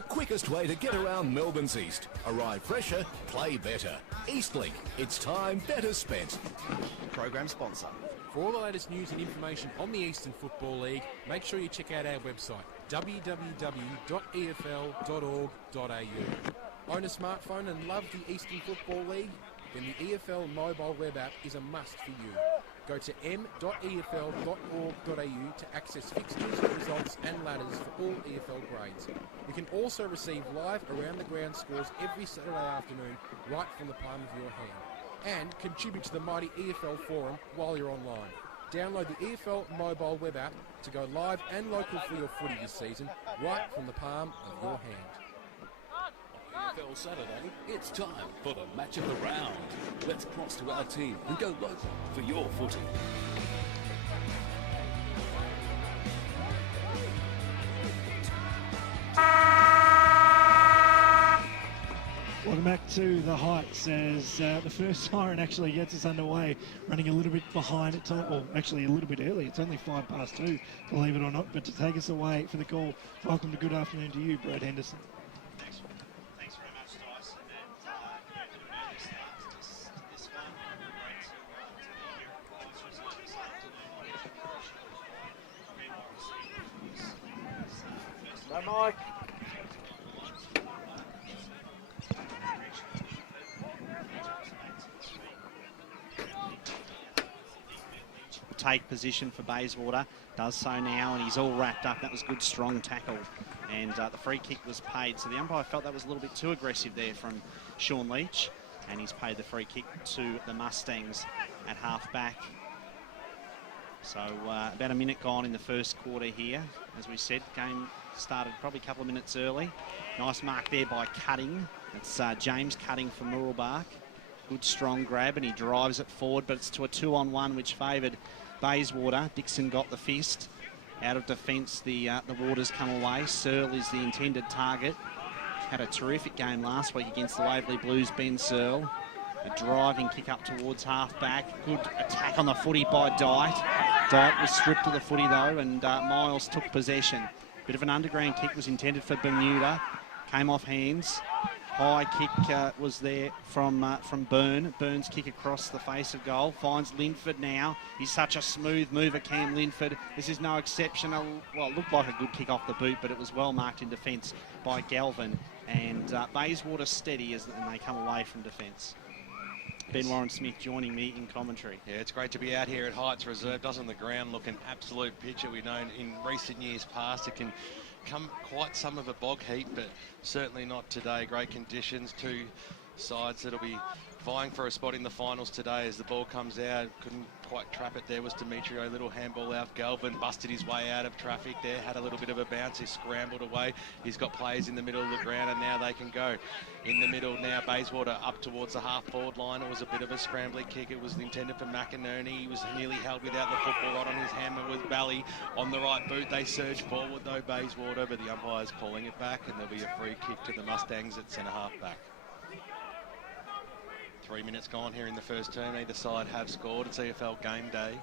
the quickest way to get around Melbourne's East. Arrive fresher, play better. Eastlink, it's time better spent. Program sponsor. For all the latest news and information on the Eastern Football League, make sure you check out our website, www.efl.org.au. Own a smartphone and love the Eastern Football League? Then the EFL mobile web app is a must for you. Go to m.efl.org.au to access fixtures, results and ladders for all EFL grades. You can also receive live around-the-ground scores every Saturday afternoon right from the palm of your hand. And contribute to the mighty EFL forum while you're online. Download the EFL mobile web app to go live and local for your footy this season right from the palm of your hand. EFL Saturday, it's time for the match of the round. Let's cross to our team and go local for your footy. Welcome back to the Heights as the first siren actually gets us underway, running a little bit behind at time, or actually a little bit early. It's only 2:05, believe it or not, but to take us away for the call, welcome to Good Afternoon to you, Brad Henderson. Thanks very much, Dyson. And an early start to this one. Great to be here at Pies Reserve this afternoon. No, Mike. Take position for Bayswater, does so now, and he's all wrapped up. That was good, strong tackle, and the free kick was paid. So the umpire felt that was a little bit too aggressive there from Sean Leach, and he's paid the free kick to the Mustangs at half back. So about a minute gone in the first quarter here. As we said, game started probably a couple of minutes early. Nice mark there by Cutting. It's James Cutting for Mooroolbark. Good strong grab, and he drives it forward, but it's to a 2-on-1 which favoured Bayswater. Dixon got the fist. Out of defence, the Waters come away. Searle is the intended target. Had a terrific game last week against the Waverley Blues, Ben Searle. A driving kick up towards half-back. Good attack on the footy by Dyte. Dyte was stripped of the footy, though, and Miles took possession. Bit of an underground kick was intended for Bermuda. Came off hands. High kick was there from Byrne. Byrne's kick across the face of goal. Finds Linford now. He's such a smooth mover, Cam Linford. This is no exception. Well, it looked like a good kick off the boot, but it was well marked in defence by Galvin. And Bayswater steady as they come away from defence. Ben Warren-Smith joining me in commentary. Yeah, it's great to be out here at Heights Reserve. Doesn't the ground look an absolute picture? We know in recent years past it can come quite some of a bog heap, but certainly not today. Great conditions, two sides that'll be vying for a spot in the finals today as the ball comes out. Couldn't quite trap it there was Demetrio. Little handball out. Galvin busted his way out of traffic there, had a little bit of a bounce. He scrambled away. He's got players in the middle of the ground, and now they can go in the middle. Now Bayswater up towards the half-forward line. It was a bit of a scrambling kick. It was intended for McInerney. He was nearly held without the football right on his hammer with Bally on the right boot. They surge forward though, Bayswater, but the umpire's calling it back, and there'll be a free kick to the Mustangs at centre-half back. 3 minutes gone here in the first term. Either side have scored. It's EFL game day.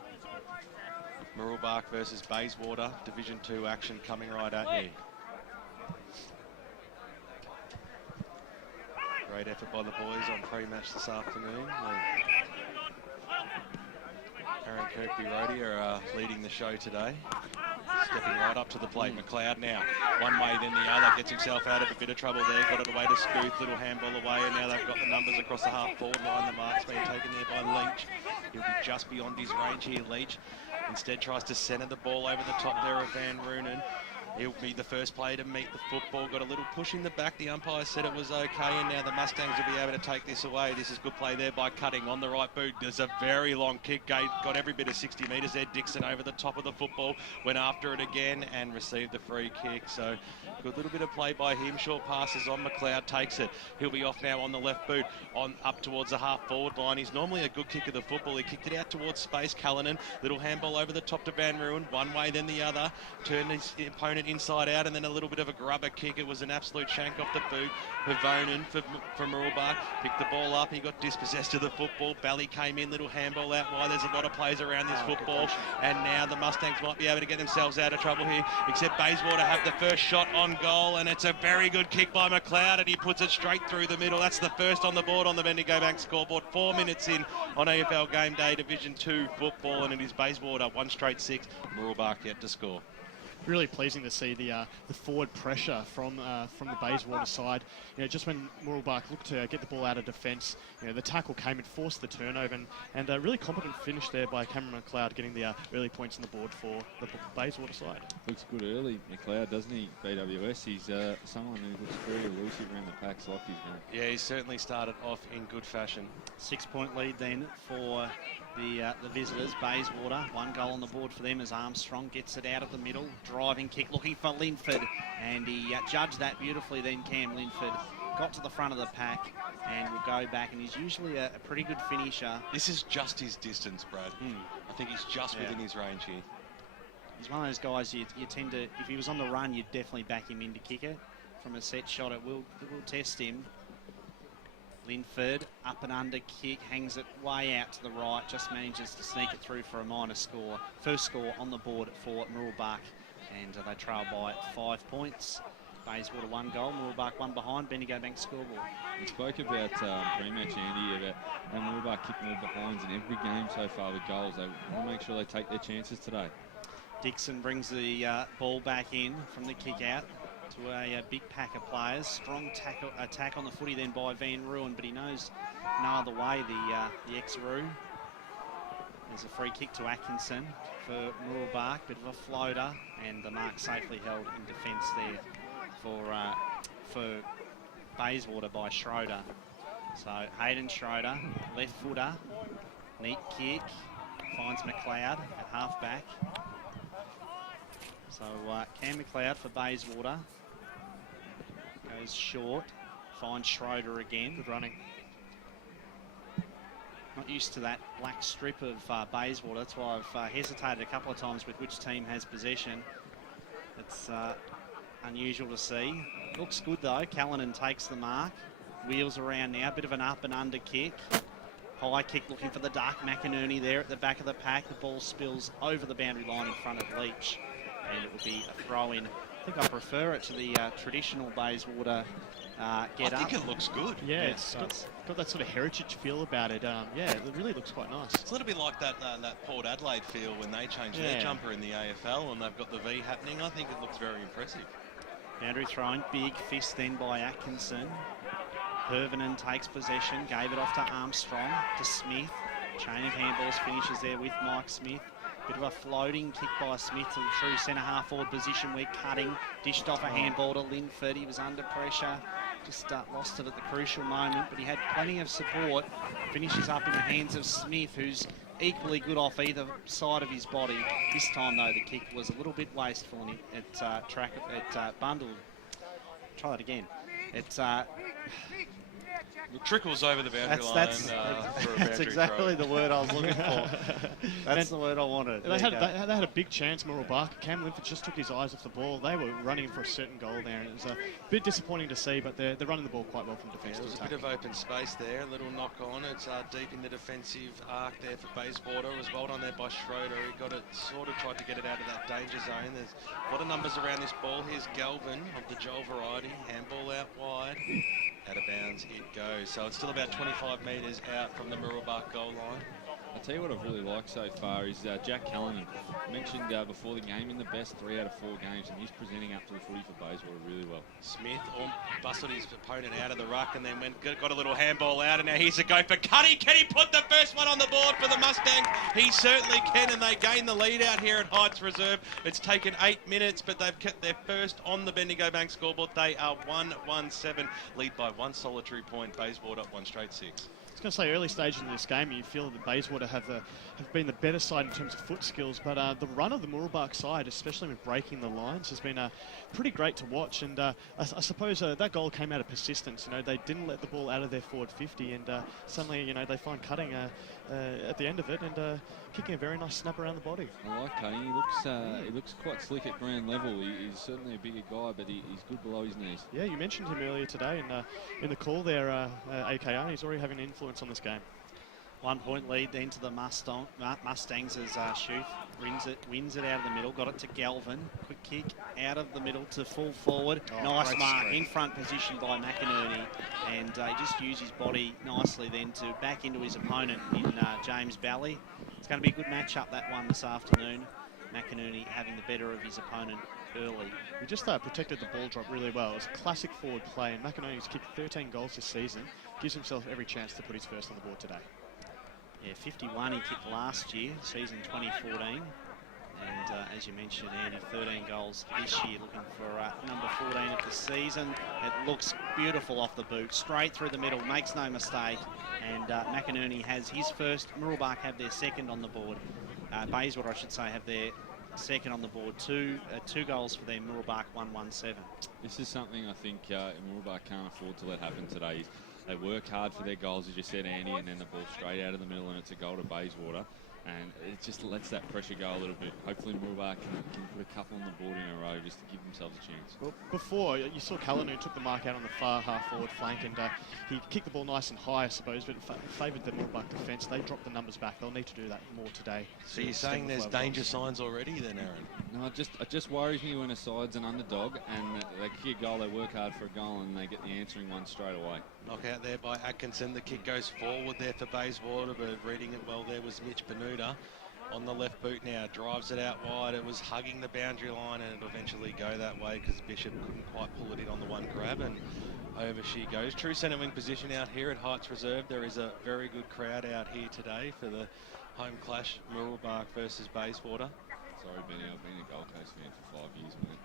Mooroolbark versus Bayswater. Division 2 action coming right at you. Great effort by the boys on pre-match this afternoon. Aaron Kirkby Rhodey are leading the show today. Stepping right up to the plate. McLeod now. One way, then the other. Gets himself out of a bit of trouble there. Got it away to Scooth. Little handball away. And now they've got the numbers across the half-forward line. The mark's been taken there by Leach. He'll be just beyond his range here, Leach. Instead tries to centre the ball over the top there of Van Roonen. He'll be the first player to meet the football. Got a little push in the back. The umpire said it was okay, and now the Mustangs will be able to take this away. This is good play there by Cutting on the right boot. There's a very long kick. Got every bit of 60 metres there. Dixon over the top of the football. Went after it again and received the free kick. So good little bit of play by him. Short passes on. McLeod takes it. He'll be off now on the left boot. On up towards the half-forward line. He's normally a good kicker of the football. He kicked it out towards space. Callanan. Little handball over the top to Van Ruin. One way, then the other. Turned his opponent inside out and then a little bit of a grubber kick. It was an absolute shank off the boot. Pavonen for Mooroolbark picked the ball up. He got dispossessed of the football. Bally came in, little handball out wide. There's a lot of players around this football. And now the Mustangs might be able to get themselves out of trouble here, except Bayswater have the first shot on goal, and it's a very good kick by McLeod, and he puts it straight through the middle. That's the first on the board on the Bendigo Bank scoreboard. 4 minutes in on AFL Game Day Division 2 football, and it is Bayswater 1 straight 6. Mooroolbark yet to score. Really pleasing to see the forward pressure from the Bayswater side. You know, just when Mooroolbark looked to get the ball out of defence, you know, the tackle came and forced the turnover, and a really competent finish there by Cameron McLeod, getting the early points on the board for the Bayswater side. Looks good early, McLeod, doesn't he? BWS. He's someone who looks very elusive around the packs like he's going. Yeah, he certainly started off in good fashion. 6-point lead then for the visitors. Bayswater, 1 goal on the board for them as Armstrong gets it out of the middle. Driving kick looking for Linford, and he judged that beautifully then. Cam Linford got to the front of the pack and will go back, and he's usually a pretty good finisher. This is just his distance, Brad. I think he's just within his range here. He's one of those guys you tend to, if he was on the run, you'd definitely back him in to kick it. From a set shot, it will test him. Linford, up and under kick, hangs it way out to the right, just manages to sneak it through for a minor score. First score on the board for Mooroolbark, and they trail by 5 points. Bayswater 1 goal, Mooroolbark 1 behind. Bendigo Bank scoreboard. We spoke about pre-match, Andy, about how Mooroolbark kick more behinds in every game so far with goals. They want to make sure they take their chances today. Dixon brings the ball back in from the kick out to a big pack of players. Strong attack on the footy then by Van Ruin, but he knows no other way, the ex-Roo. There's a free kick to Atkinson for Mooroolbark, bit of a floater, and the mark safely held in defence there for Bayswater by Schroeder. So Hayden Schroeder, left footer, neat kick, finds McLeod at half-back. So Cam McLeod for Bayswater goes short, finds Schroeder again. Good running. Not used to that black strip of Bayswater. That's why I've hesitated a couple of times with which team has possession. It's unusual to see. Looks good though. Callanan takes the mark. Wheels around now. Bit of an up and under kick. High kick looking for the Dark McInerney there at the back of the pack. The ball spills over the boundary line in front of Leach, and it will be a throw in. I think I prefer it to the traditional Bayswater get up. I think it looks good. Yeah, it's got that sort of heritage feel about it. Yeah, it really looks quite nice. It's a little bit like that Port Adelaide feel when they changed their jumper in the AFL and they've got the V happening. I think it looks very impressive. Boundary throwing, big fist then by Atkinson. Hervinen takes possession, gave it off to Armstrong, to Smith. Chain of handballs finishes there with Mike Smith. Bit of a floating kick by Smith to the true centre-half forward position. We're cutting, dished off a handball to Linford. He was under pressure, just lost it at the crucial moment, but he had plenty of support. Finishes up in the hands of Smith, who's equally good off either side of his body. This time, though, the kick was a little bit wasteful, and it bundled. Try that again. It trickles over the boundary line for a that's exactly the word I was looking for. That's the word I wanted. They had a big chance, Mooroolbark. Cam Linford just took his eyes off the ball. They were running for a certain goal there, and it was a bit disappointing to see, but they're running the ball quite well from defence. There's a bit of open space there, a little knock on. It's deep in the defensive arc there for Bayswater. It was well done there by Schroeder. He got it, sort of tried to get it out of that danger zone. There's a lot of numbers around this ball. Here's Galvin of the Joel variety. Handball out wide. Out of bounds it goes. So it's still about 25 metres out from the Mooroolbark goal line. I'll tell you what I've really liked so far is Jack Callanan. Mentioned before the game in the best 3 out of 4 games, and he's presenting up to the footy for Bayswater really well. Smith bustled his opponent out of the ruck and then got a little handball out, and now here's a go for Cuddy. Can he put the first one on the board for the Mustangs? He certainly can, and they gain the lead out here at Heights Reserve. It's taken 8 minutes, but they've kept their first on the Bendigo Bank scoreboard. They are 1-1-7, lead by 1 solitary point. Bayswater 1 straight 6. was going to say early stages in this game, you feel that Bayswater have been the better side in terms of foot skills, but the run of the Mooroolbark side, especially with breaking the lines, has been pretty great to watch. And I suppose that goal came out of persistence. They didn't let the ball out of their forward 50, and suddenly, they find cutting at the end of it and kicking a very nice snap around the body. I like Cutting. He looks quite slick at ground level. He's certainly a bigger guy, but he's good below his knees. Yeah, you mentioned him earlier today in the call there, AKR. He's already having an influence on this game. 1 point lead then to the Mustangs as Schuth wins it out of the middle. Got it to Galvin. Quick kick out of the middle to full forward. Nice mark in front position by McInerney. And he just used his body nicely then to back into his opponent in James Bally. It's going to be a good matchup, that one this afternoon. McInerney having the better of his opponent early. He just protected the ball drop really well. It was a classic forward play, and McInerney's kicked 13 goals this season. Gives himself every chance to put his first on the board today. Yeah, 51 he kicked last year, season 2014. And as you mentioned, Andy, 13 goals this year, looking for number 14 of the season. It looks beautiful off the boot, straight through the middle, makes no mistake. And McInerney has his first. Mooroolbark have their second on the board. Bayswater, I should say, have their second on the board. Two goals for them. Mooroolbark 1-1-7. This is something I think Mooroolbark can't afford to let happen today. They work hard for their goals, as you said, Andy, and then the ball straight out of the middle, and it's a goal to Bayswater. And it just lets that pressure go a little bit. Hopefully Mooroolbark can put a couple on the board in a row just to give themselves a chance. Well, before, you saw Cullen, who took the mark out on the far half-forward flank, and he kicked the ball nice and high, I suppose, but it favoured the Mooroolbark defence. They dropped the numbers back. They'll need to do that more today. So you're saying there's danger signs already then, Aaron? No, it just worries me when a side's an underdog and they kick a goal, they work hard for a goal, and they get the answering one straight away. Knock out there by Atkinson. The kick goes forward there for Bayswater, but reading it well there was Mitch Benuta. On the left boot now, drives it out wide. It was hugging the boundary line, and it'll eventually go that way because Bishop couldn't quite pull it in on the one grab, and over she goes. True centre wing position out here at Heights Reserve. There is a very good crowd out here today for the home clash, Mooroolbark versus Bayswater. Sorry, Benny, I've been a Gold Coast fan for 5 years, mate.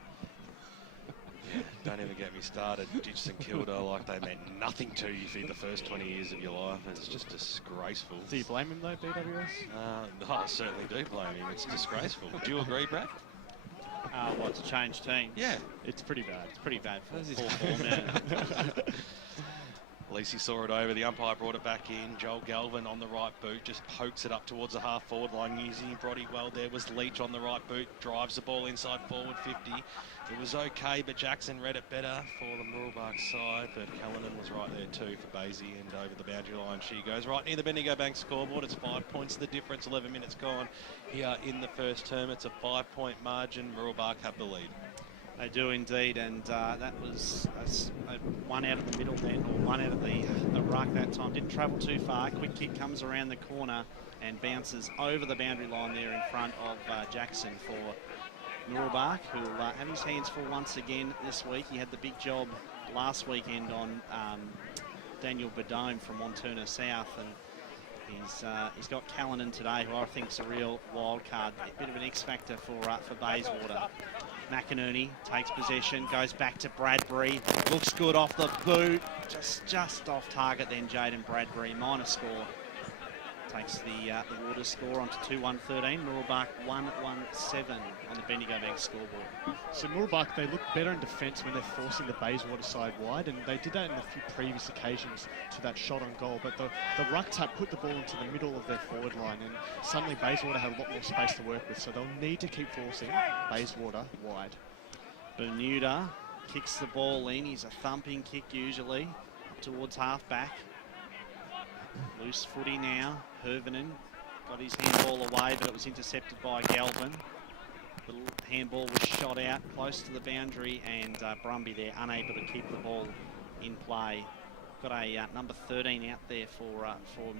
Yeah, don't even get me started. Ditch St Kilda like they meant nothing to you for the first 20 years of your life. It's just disgraceful. Do you blame him though, BWS? I certainly do blame him. It's disgraceful. Do you agree, Brad? What, to change teams? Yeah. It's pretty bad. It's pretty bad for poor form now. Lacey saw it over. The umpire brought it back in. Joel Galvin on the right boot just pokes it up towards the half-forward line. Using his body well there was Leach on the right boot. Drives the ball inside forward 50. It was okay, but Jackson read it better for the Mooroolbark side. But Callanan was right there too for Basie, and over the boundary line she goes. Right near the Bendigo Bank scoreboard. It's 5 points the difference. 11 minutes gone here in the first term. It's a 5-point margin. Mooroolbark have the lead. They do indeed, and that was a one out of the middle then, or one out of the ruck that time. Didn't travel too far. Quick kick comes around the corner and bounces over the boundary line there in front of Jackson for Mooroolbark, who will have his hands full once again this week. He had the big job last weekend on Daniel Bedome from Wanturna South, and he's got Callanan today, who I think is a real wild card, a bit of an X factor for Bayswater. McInerney takes possession, goes back to Bradbury, looks good off the boot, just off target then. Jaden Bradbury, minor score, takes the Waters score onto 2-1-13. Mooroolbark 1-1-7 on the Bendigo Bank scoreboard. So Mooroolbark, they look better in defence when they're forcing the Bayswater side wide, and they did that in a few previous occasions to that shot on goal. But the ruck tap put the ball into the middle of their forward line, and suddenly Bayswater had a lot more space to work with, so they'll need to keep forcing Bayswater wide. Bermuda kicks the ball in. He's a thumping kick usually, up towards half-back. Loose footy now. Hervinen got his handball away, but it was intercepted by Galvin. The handball was shot out close to the boundary, and Brumby there unable to keep the ball in play. Got a number 13 out there for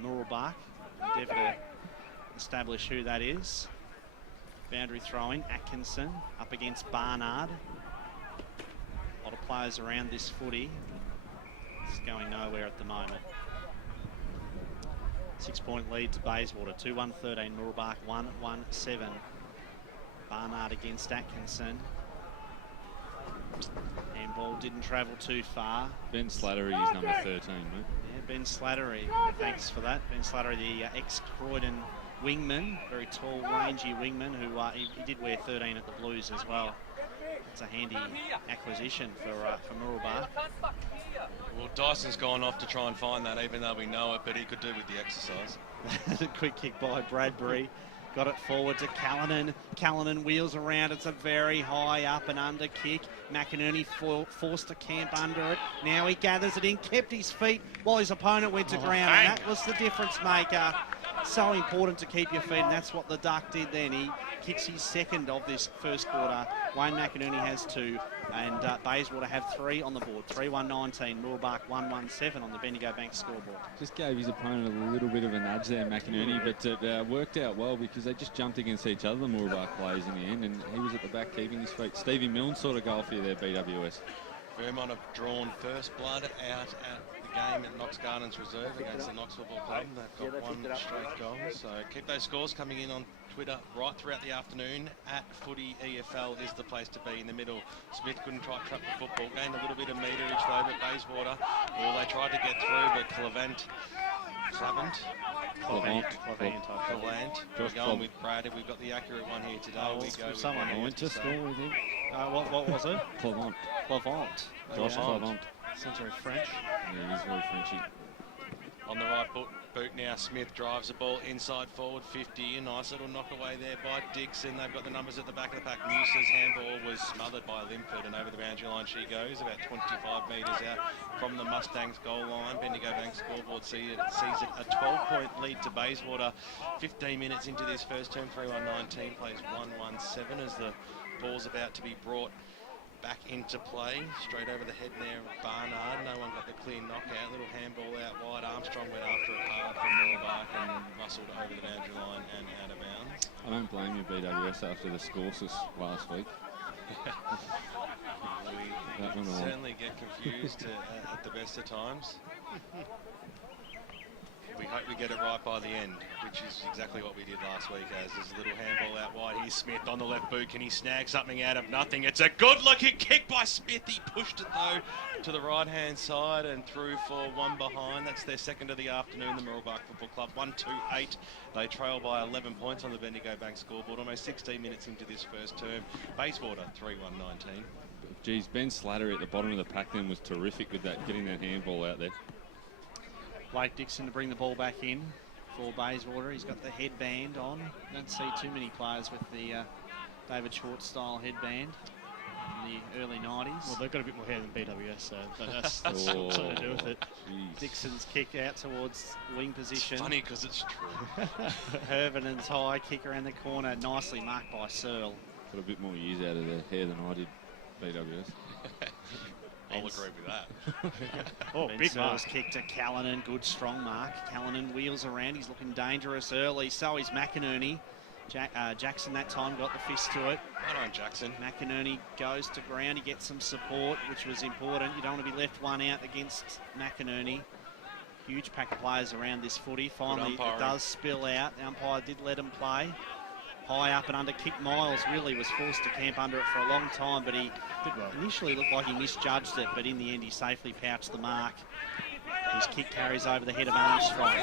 Mooroolbark. Endeavour to establish who that is. Boundary throw-in. Atkinson up against Barnard. A lot of players around this footy. It's going nowhere at the moment. 6-point lead to Bayswater. 2-1-13. Mooroolbark 1-1-7. Barnard against Atkinson. Handball didn't travel too far. Ben Slattery is number 13, mate. Yeah, Ben Slattery, thanks for that. Ben Slattery, the ex-Croydon wingman, very tall, rangy wingman, who he did wear 13 at the Blues as well. It's a handy acquisition for Mooroolbark. Well, Dyson's gone off to try and find that, even though we know it, but he could do with the exercise. The quick kick by Bradbury. Got it forward to Callanan. Callanan wheels around. It's a very high up and under kick. McInerney forced to camp under it. Now he gathers it in, kept his feet while his opponent went to ground. And that was the difference maker. So important to keep your feet, and that's what the Duck did then. He kicks his second of this first quarter. Wayne McInerney has 2, and Bayswater have 3 on the board. 3-1-19, Mooroolbark 1-1-7 on the Bendigo Bank scoreboard. Just gave his opponent a little bit of a nudge there, McInerney, but it worked out well because they just jumped against each other, the Mooroolbark players in the end, and he was at the back keeping his feet. Stevie Milne sort of goal for you there, BWS. Vermont have drawn first blood out at the game at Knox Gardens Reserve against the Knox Football Club. They've got 1 straight goal, so keep those scores coming in on Twitter right throughout the afternoon. At Footy EFL is the place to be in the middle. Smith couldn't try trap the football, gained a little bit of meterage though, but Bayswater, well, they tried to get through, but Clavant. We're going with Brad. We've got the accurate one here today. We go with someone I went to school with him. What was it? Clavant. Josh Clavant. Sounds very French. Yeah, he's very Frenchy. On the right boot now, Smith drives the ball inside forward 50. A nice little knock away there by Dixon. They've got the numbers at the back of the pack. Musa's handball was smothered by Limford, and over the boundary line she goes, about 25 metres out from the Mustangs goal line. Bendigo Bank scoreboard sees it a 12-point lead to Bayswater. 15 minutes into this first term, 3-1-19 plays 1-1-7 as the ball's about to be brought back into play. Straight over the head there of Barnard. No one got the clear knockout. Little handball out wide. Armstrong went after it hard from Mooroolbark and muscled over the boundary line and out of bounds. I don't blame you, BWS, after the scores last week. We certainly get confused at the best of times. We hope we get it right by the end, which is exactly what we did last week. As there's a little handball out wide. Here's Smith on the left boot. Can he snag something out of nothing? It's a good-looking kick by Smith. He pushed it, though, to the right-hand side and through for 1 behind. That's their second of the afternoon, the Mooroolbark Football Club. 1-2-8. They trail by 11 points on the Bendigo Bank scoreboard. Almost 16 minutes into this first term. Bayswater, 3-1-19. Geez, Ben Slattery at the bottom of the pack then was terrific with that, getting that handball out there. Blake Dixon to bring the ball back in for Bayswater. He's got the headband on. Don't see too many players with the David Schwartz style headband in the early 90s. Well, they've got a bit more hair than BWS, so that's something to do with it. Geez. Dixon's kick out towards wing position. It's funny because it's true. Hervenen's high kick around the corner, nicely marked by Searle. Got a bit more years out of their hair than I did, BWS. I'll agree with that. Oh, Ben big Searle's mark. kick to Callanan, good strong mark. Callanan wheels around, he's looking dangerous early, so is McInerney. Jackson that time got the fist to it. Right on, Jackson. McInerney goes to ground, he gets some support, which was important. You don't want to be left one out against McInerney. Huge pack of players around this footy. Finally, it does spill out. The umpire did let him play. High up and under kick. Miles really was forced to camp under it for a long time, but he initially looked like he misjudged it, but in the end he safely pouched the mark. His kick carries over the head of Armstrong.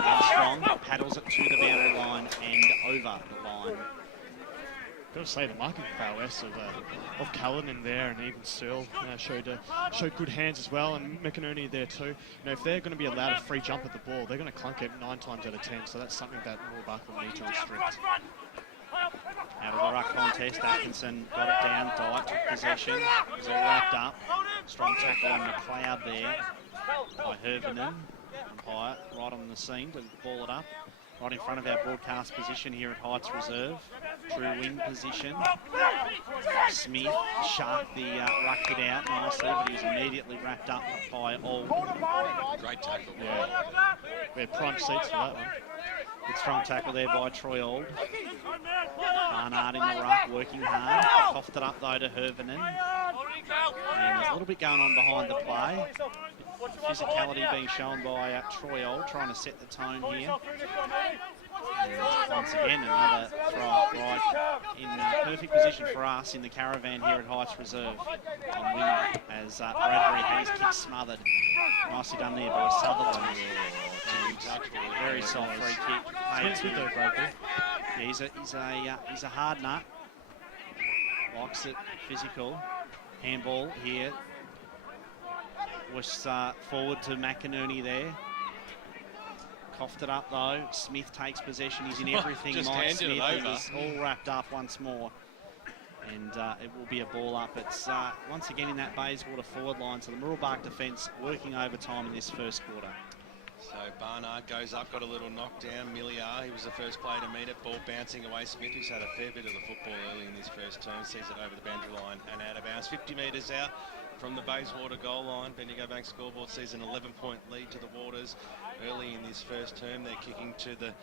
Armstrong paddles it to the boundary line and over the line. Got to say the marking prowess of Callanan there, and even Searle showed good hands as well, and McInerney there too. You know, if they're going to be allowed a free jump at the ball, they're going to clunk it 9 times out of 10. So that's something that Mooroolbark will need to restrict. Out of the ruck contest, Atkinson got it down, Dyke took possession. It was all wrapped up. Strong tackle on McLeod there by Hervenen. Umpire right on the scene to ball it up. Right in front of our broadcast position here at Heights Reserve. True wing position. Smith sharked the ruck hit out nicely, but he was immediately wrapped up by Auld. Great tackle. Yeah, we had prime seats for that one. Good strong tackle there by Troy Auld. Barnard in the ruck, working hard. Coughed it up though to Hervenen. And there's a little bit going on behind the play. Physicality being shown by Troy Auld, trying to set the tone here. And once again, another try right in perfect position for us in the caravan here at Heights Reserve on wing as Bradbury had his kick smothered. Nicely done there by Sutherland. Very soft free kick. Paid to Bradbury. Yeah, he's a hard nut. Likes it physical. Handball here. Was forward to McInerney there. Coughed it up though. Smith takes possession. He's in everything. Just Mike handed Smith it over. is all wrapped up once more. And it will be a ball up. It's once again in that Bayswater forward line. So the Mooroolbark defence working overtime in this first quarter. So Barnard goes up, got a little knockdown. Milliard, he was the first player to meet it. Ball bouncing away. Smith, who's had a fair bit of the football early in this first term, sees it over the boundary line and out of bounds. 50 metres out from the Bayswater goal line. Bendigo Bank scoreboard sees an 11-point lead to the Waters early in this first term. They're kicking to the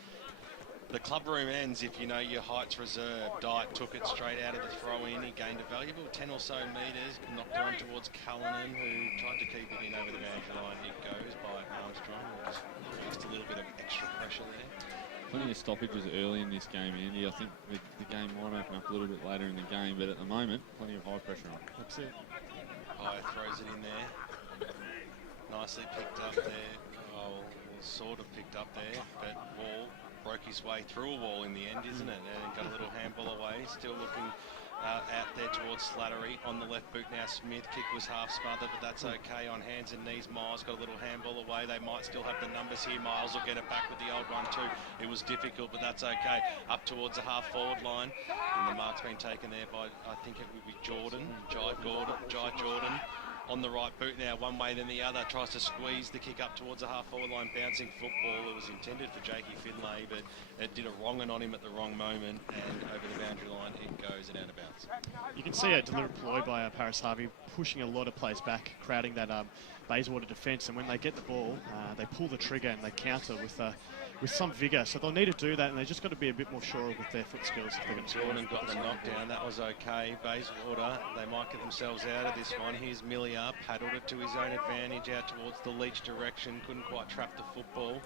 club room ends. If you know your Heights Reserve, Dyke took it straight out of the throw-in. He gained a valuable 10 or so metres, knocked on towards Cullinan, who tried to keep it in over the boundary line. It goes by Armstrong, just a little bit of extra pressure there. Plenty of stoppages early in this game, Andy. I think the game might open up a little bit later in the game, but at the moment, plenty of high pressure on. That's it. High throws it in there. Nicely picked up there. Oh, sort of picked up there, but Wall broke his way through a wall in the end, isn't it? And got a little handball away. Still looking out there towards Slattery on the left boot now. Smith kick was half smothered, but that's okay. On hands and knees, Miles got a little handball away. They might still have the numbers here. Miles will get it back with the old one too. It was difficult, but that's okay. Up towards the half forward line, and the mark's been taken there by, I think it would be Jordan, Jai Jordan. On the right boot now, one way then the other, tries to squeeze the kick up towards the half-forward line, bouncing football. It was intended for Jakey Finlay, but it did a wrong-un on him at the wrong moment, and over the boundary line it goes and out of bounds. You can see a deliberate ploy by Paris Harvey, pushing a lot of players back, crowding that Bayswater defence, and when they get the ball, they pull the trigger and they counter with some vigour. So they'll need to do that, and they've just got to be a bit more sure with their foot skills. If they're going to score. Jordan got the knockdown. That was okay. Bayswater, they might get themselves out of this one. Here's Milliard, paddled it to his own advantage out towards the Leach direction. Couldn't quite trap the football.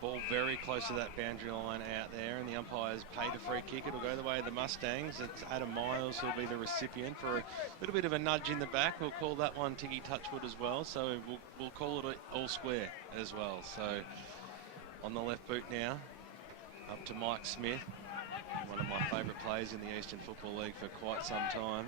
Ball very close to that boundary line out there, and the umpires paid a free kick. It'll go the way of the Mustangs. It's Adam Miles who'll be the recipient for a little bit of a nudge in the back. We'll call that one Tiggy Touchwood as well, so we'll call it all square as well. So on the left boot now, up to Mike Smith, one of my favourite players in the Eastern Football League for quite some time.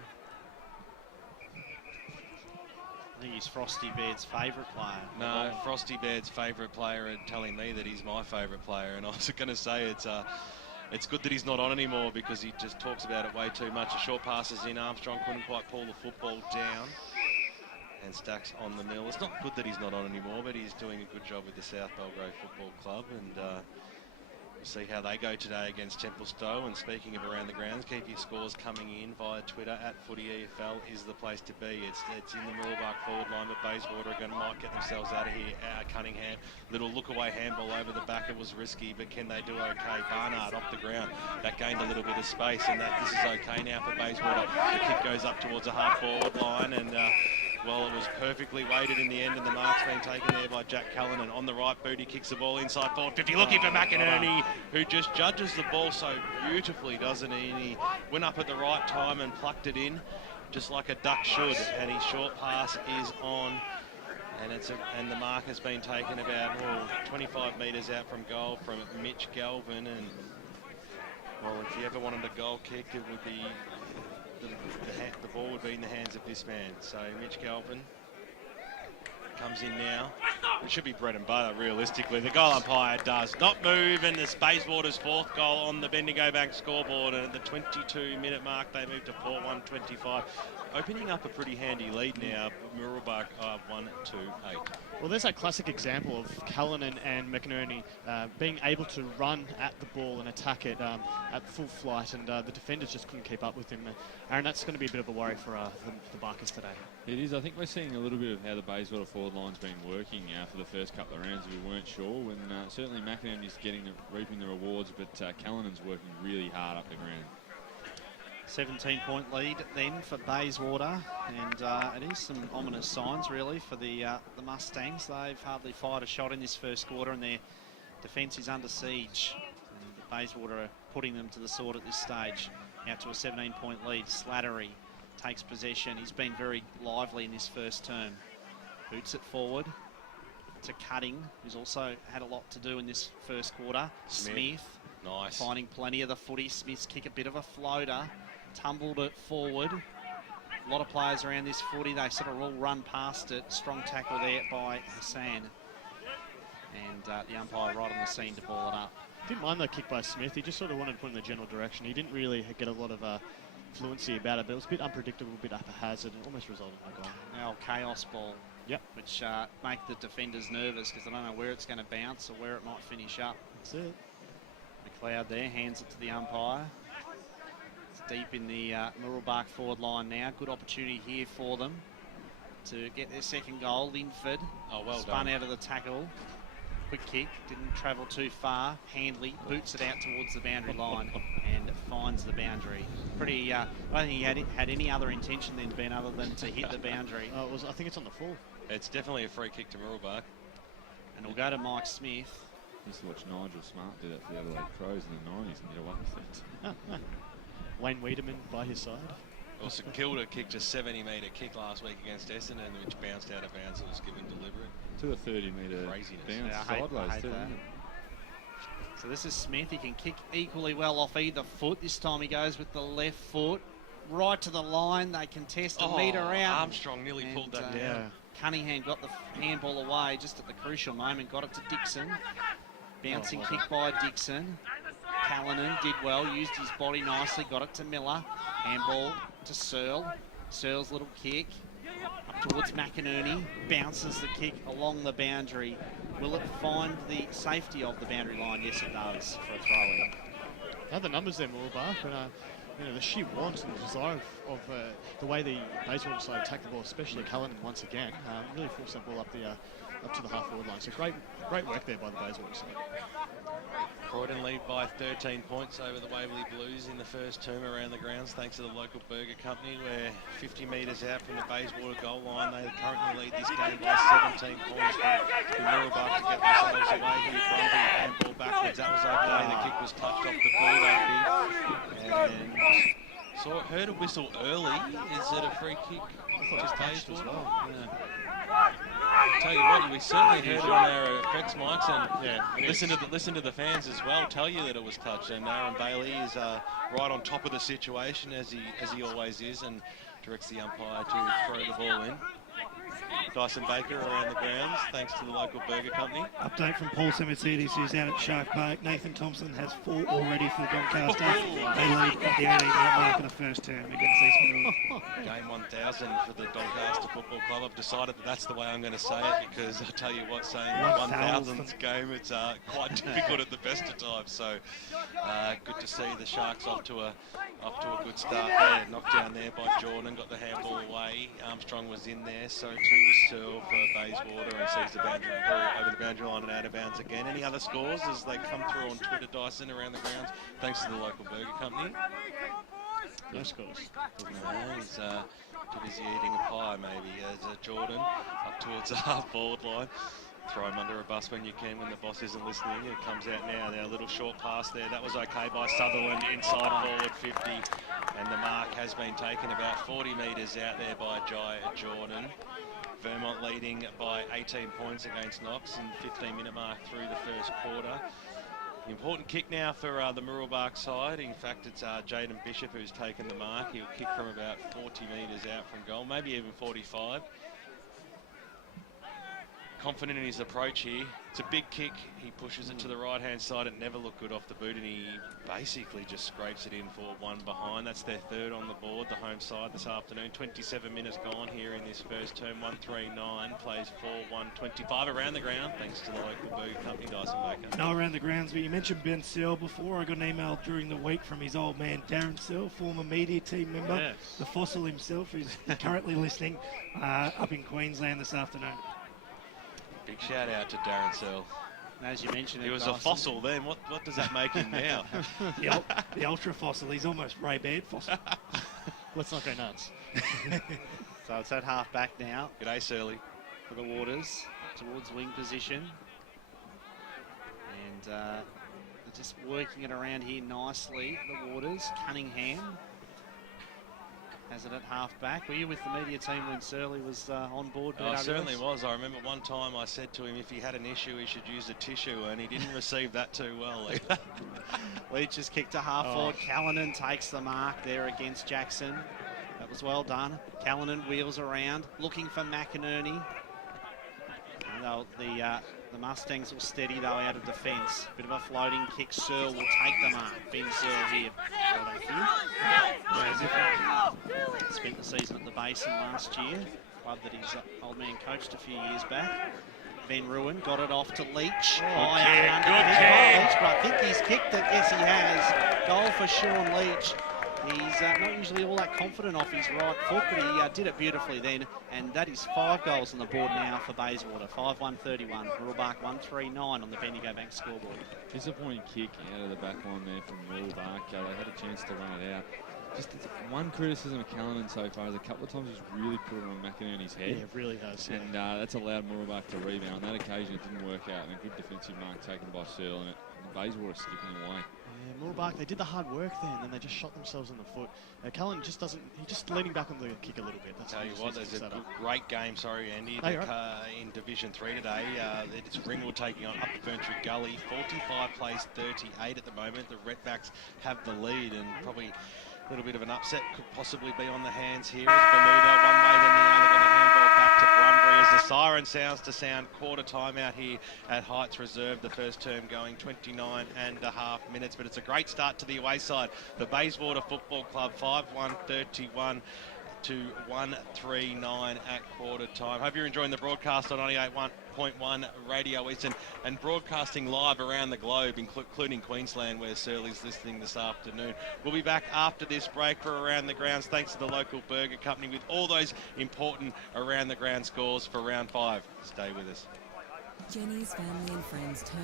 I think he's Frosty Baird's favourite player. No, Frosty Baird's favourite player and telling me that he's my favourite player, and I was going to say it's good that he's not on anymore because he just talks about it way too much. A short pass is in. Armstrong couldn't quite pull the football down. And Stacks on the mill. It's not good that he's not on anymore, but he's doing a good job with the South Belgrave Football Club, and we'll see how they go today against Templestowe. And speaking of around the grounds, keep your scores coming in via Twitter at FootyEFL is the place to be. It's in the Mooroolbark forward line, but Bayswater might get themselves out of here. Cunningham, little look away handball over the back. It was risky, but can they do okay? Barnard off the ground. That gained a little bit of space, and this is okay now for Bayswater. The kick goes up towards the half forward line, and well, it was perfectly weighted in the end, and the mark's been taken there by Jack Cullinan. On the right boot, he kicks the ball inside forward 50, looking for McInerney, who just judges the ball so beautifully, doesn't he? And he went up at the right time and plucked it in, just like a duck should. And his short pass is on, and the mark has been taken about 25 metres out from goal from Mitch Galvin. And well, if you ever wanted a goal kick, it would be. The ball would be in the hands of this man. So Mitch Galvin comes in now. It should be bread and butter, realistically. The goal umpire does not move, and it's Bayswater's fourth goal on the Bendigo Bank scoreboard. And at the 22-minute mark, they move to 4-1-25, opening up a pretty handy lead now. Mooroolbark 1-2-8. Well, there's that classic example of Cullinan and McInerney being able to run at the ball and attack it at full flight, and the defenders just couldn't keep up with him. Aaron, that's going to be a bit of a worry for the Barkers today. It is. I think we're seeing a little bit of how the Bayswater forward line's been working for the first couple of rounds. We weren't sure, and certainly McInerney's reaping the rewards, but Cullinan's working really hard up the ground. 17-point lead then for Bayswater, and it is some ominous signs really for the Mustangs. They've hardly fired a shot in this first quarter, and their defence is under siege. Bayswater are putting them to the sword at this stage. Out to a 17-point lead. Slattery takes possession. He's been very lively in this first term. Boots it forward to Cutting, who's also had a lot to do in this first quarter. Smith. Nice. Finding plenty of the footy. Smith's kick a bit of a floater. Tumbled it forward. A lot of players around this footy. They sort of all run past it. Strong tackle there by Hassan. And the umpire right on the scene to ball it up. Didn't mind that kick by Smith. He just sort of wanted to put in the general direction. He didn't really get a lot of fluency about it, but it was a bit unpredictable, a bit haphazard, and almost resulted in a goal. Now chaos ball. Yep. Which make the defenders nervous because they don't know where it's going to bounce or where it might finish up. That's it. McLeod there hands it to the umpire. It's deep in the Mooroolbark forward line now. Good opportunity here for them to get their second goal. Linford spun out of the tackle. Quick kick, didn't travel too far. Handley boots it out towards the boundary line and finds the boundary. Pretty, I don't think he had any other intention than been other than to hit the boundary. I think it's on the full. It's definitely a free kick to Mooroolbark. And we'll go to Mike Smith. Used to watch Nigel Smart do that for the Adelaide Crows in the 90s and get away with it. Wayne Wiedemann by his side. Well, St Kilda kicked a 70-metre kick last week against Essendon, which bounced out of bounds and was given deliberate. To a 30-metre Craziness. bounce sideways too. So this is Smith. He can kick equally well off either foot. This time he goes with the left foot. Right to the line. They contest a metre out. Armstrong nearly pulled that down. Cunningham got the handball away just at the crucial moment. Got it to Dixon. Bouncing kick by Dixon. Callanan did well. Used his body nicely. Got it to Miller. Handball to Searle. Searle's little kick. Up towards McInerney. Bounces the kick along the boundary. Will it find the safety of the boundary line? Yes, it does for a throw-in. Now the numbers there, Mooroolbark, but the sheer want and desire of the way the Bayswater side attack the ball, especially Callanan once again, really forced that ball up to the half-forward line. So great work there by the Bayswater side. Croydon lead by 13 points over the Waverley Blues in the first term around the grounds, thanks to the local burger company. We're 50 metres out from the Bayswater goal line. They currently lead this game by 17 points. The Mooroolbark to get themselves away here. Brumby handball backwards. That was okay. The kick was touched off the boot, I think. Heard a whistle early. Is it a free kick? Just Bayswater? Well. Yeah. Tell you what, we certainly heard it on our effects mics, and listen to the fans as well. Tell you that it was touched, and Aaron Bailey is right on top of the situation as he always is, and directs the umpire to throw the ball in. Dyson Baker around the grounds, thanks to the local burger company. Update from Paul Samatidis, who's out at Shark Park. Nathan Thompson has 4 already for Doncaster. They lead at the 18-minute mark of the first term against East Middle. Game 1000 for the Doncaster Football Club. I've decided that's the way I'm going to say it, because I tell you what, saying 1000th game, it's quite difficult at the best of times. So good to see the Sharks off to a good start there. Knocked down there by Jordan, got the handball away. Armstrong was in there, so too was Searle for Bayswater, and sees the boundary ball over the boundary line and out of bounds again. Any other scores as they come through on Twitter, Dyson, around the grounds, thanks to the local burger company? No scores. No, he's too busy eating a pie, maybe, as Jordan up towards the half-forward line. Throw him under a bus when you can, when the boss isn't listening. It comes out now. Now a little short pass there. That was okay by Sutherland, inside forward 50. And the mark has been taken about 40 metres out there by Jai Jordan. Vermont leading by 18 points against Knox in 15-minute mark through the first quarter. Important kick now for the Mooroolbark side. In fact, it's Jaden Bishop who's taken the mark. He'll kick from about 40 metres out from goal, maybe even 45. Confident in his approach here. It's a big kick. He pushes it to the right-hand side. It never looked good off the boot, and he basically just scrapes it in for one behind. That's their third on the board, the home side this afternoon. 27 minutes gone here in this first term. 1-3-9, plays 4-1-25 around the ground, thanks to the local burger company, Dyson Baker. No around the grounds, but you mentioned Ben Searle before. I got an email during the week from his old man, Darren Searle, former media team member, the fossil himself, who's currently listening up in Queensland this afternoon. Big shout out to Darren Searle. As you mentioned, he was a fossil then. What does that make him now? the ultra fossil. He's almost Ray Baird fossil. Let's not go nuts. So it's at half back now. G'day, Surly. For the Waters towards wing position. And the just working it around here nicely, the Waters. Cunningham has it at half-back. Were you with the media team when Surly was on board? I certainly was. I remember one time I said to him if he had an issue, he should use a tissue, and he didn't receive that too well. Leach has kicked a half forward. Callanan takes the mark there against Jackson. That was well done. Callanan wheels around, looking for McInerney. The Mustangs will steady though out of defence. Bit of a floating kick. Searle will take the mark. Ben Searle here. Spent the season at the Basin last year. Club that his old man coached a few years back. Ben Ruin got it off to Leach. Good kick. But I think he's kicked it. Yes, he has. Goal for Sean Leach. He's not usually all that confident off his right foot, but he did it beautifully then. And that is 5 goals on the board now for Bayswater. 5-1-31. Mooroolbark 1-3-9 on the Bendigo Bank scoreboard. Disappointing kick out of the back line there from Mooroolbark. They had a chance to run it out. Just one criticism of Callanan so far is a couple of times he's really put it on McInerney's head. Yeah, it really has. Yeah. And that's allowed Mooroolbark to rebound. On that occasion, it didn't work out. And a good defensive mark taken by Searle, and Bayswater skipping away. Yeah, Mooroolbark, they did the hard work there, and then they just shot themselves in the foot. Callanan just doesn't, he's just leaning back on the kick a little bit. That's Tell you what, there's a great game, Andy, in Division 3 today. It's Ringwood taking on Upper Ferntree Gully. 45 plays 38 at the moment. The Redbacks have the lead, and probably a little bit of an upset could possibly be on the hands here. As Bermuda, one way then the other, going to handball back to Brunbury as the siren sounds to sound. Quarter time out here at Heights Reserve. The first term going 29.5 minutes, but it's a great start to the away side. The Bayswater Football Club 5-1-31 to 1-3-9 at quarter time. Hope you're enjoying the broadcast on 98.1 Radio Eastern and broadcasting live around the globe, including Queensland, where Surly's listening this afternoon. We'll be back after this break for Around the Grounds, thanks to the local burger company with all those important around the ground scores for round 5. Stay with us. Jenny's family and friends turn